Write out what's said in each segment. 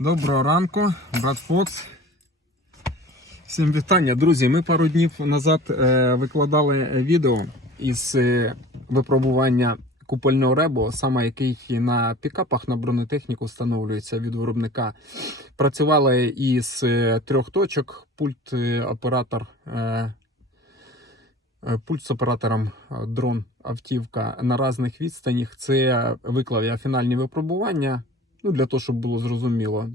Доброго ранку, брат Фокс. Всім вітання, друзі. Ми пару днів назад е, викладали відео із е, випробування купольного ребу, саме який на пікапах на бронетехніку встановлюється від виробника. Працювали із е, трьох точок. Пульт оператор. Пульт з оператором дрон автівка на різних відстанях. Це виклав я фінальні випробування. Ну, для того, щоб було зрозуміло.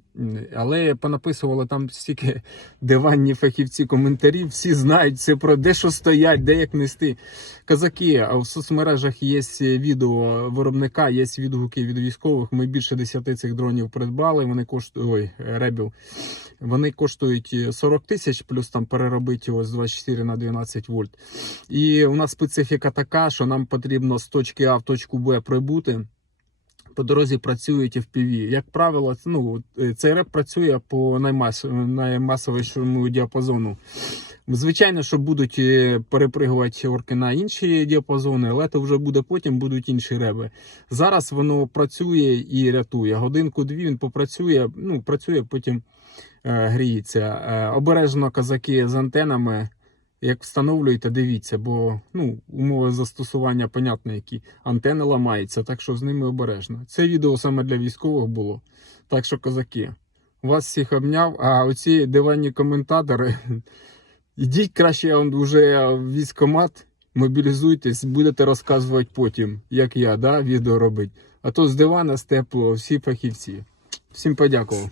Але понаписували там стільки диванні фахівці коментарів, всі знають все про де що стоять, де як нести. Казаки, в соцмережах є відео виробника, є відгуки від військових. Ми більше 10 цих дронів придбали. Вони коштують ой, ребів. Вони коштують 40 тисяч, плюс там переробити його з 24 на 12 вольт. І у нас специфіка така, що нам потрібно з точки А в точку Б прибути. По дорозі працюють FPV. Як правило, ну, е, цей реп працює по наймас... наймасовішому діапазону. Звичайно, що будуть е, перепригувати орки на інші діапазони, але то вже буде потім, будуть інші реби. Зараз воно працює і рятує. Годинку-дві він попрацює, ну, працює, потім е, гріється. Е, обережно казаки з антенами. Як встановлюєте, дивіться, бо ну, умови застосування, понятно, які антени ламаються, так що з ними обережно. Це відео саме для військових було. Так що, козаки, вас всіх обняв, а оці диванні коментатори, ідіть краще вже в військкомат, мобілізуйтесь, будете розказувати потім, як я, да, відео робити. А то з дивана з теплого всі фахівці. Всім подякував.